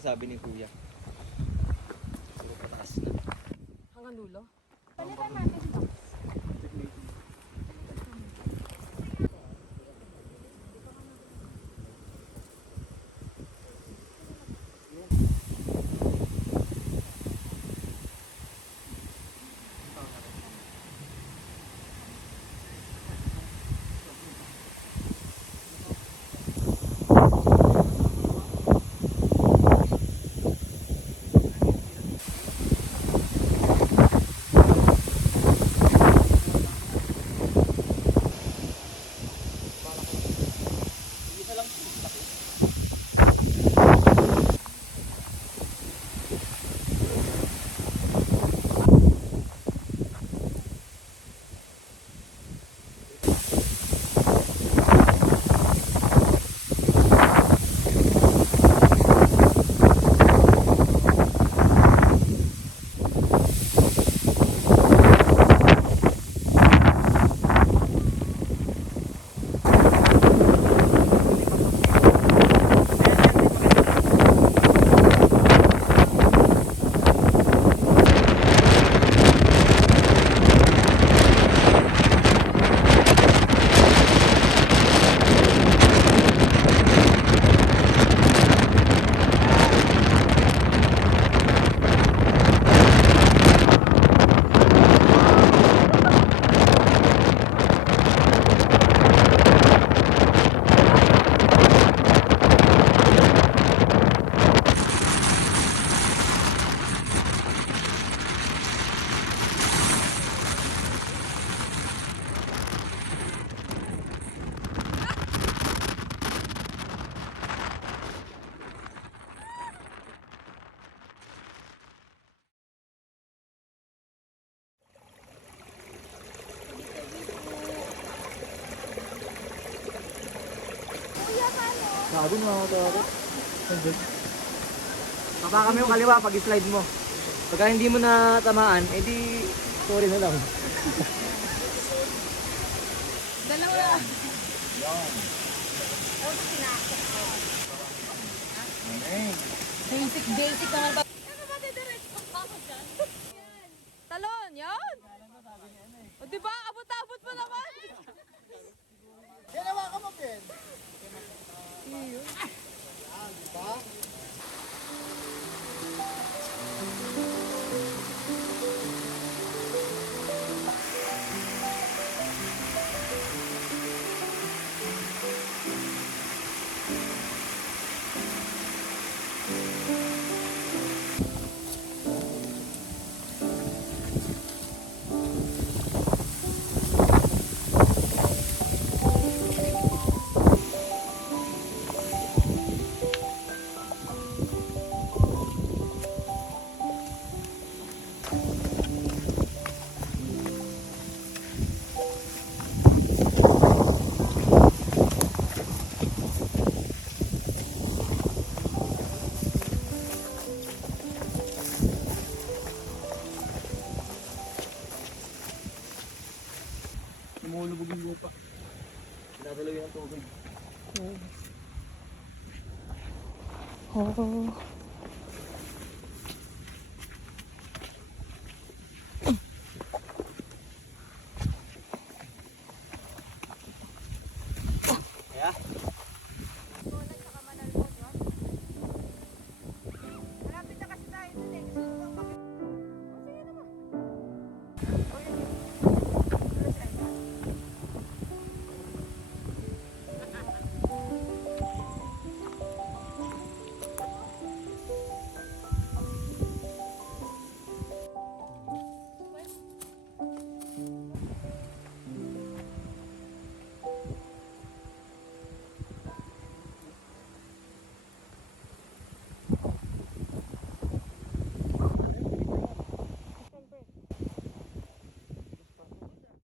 yan, sabi ni Kuya. Puro pataas na. Hanggang dulo? Balikan natin to. Gago na ako ito. Baba kami yung kaliwa pag slide mo. Pagka hindi mo na tamaan, edi sorry na lang. Dalawa. Basic naman pa. Ano ba didiretso pa mo dyan? Talon, yan? O diba, abot-abot mo naman. Ginawa ka mo, Ken. Lumulubog yung lupa. Pinadalawin ang tubig. Oh. Kaya? Malapit na kasi tayo dun eh. Gusto mo bang sige naman.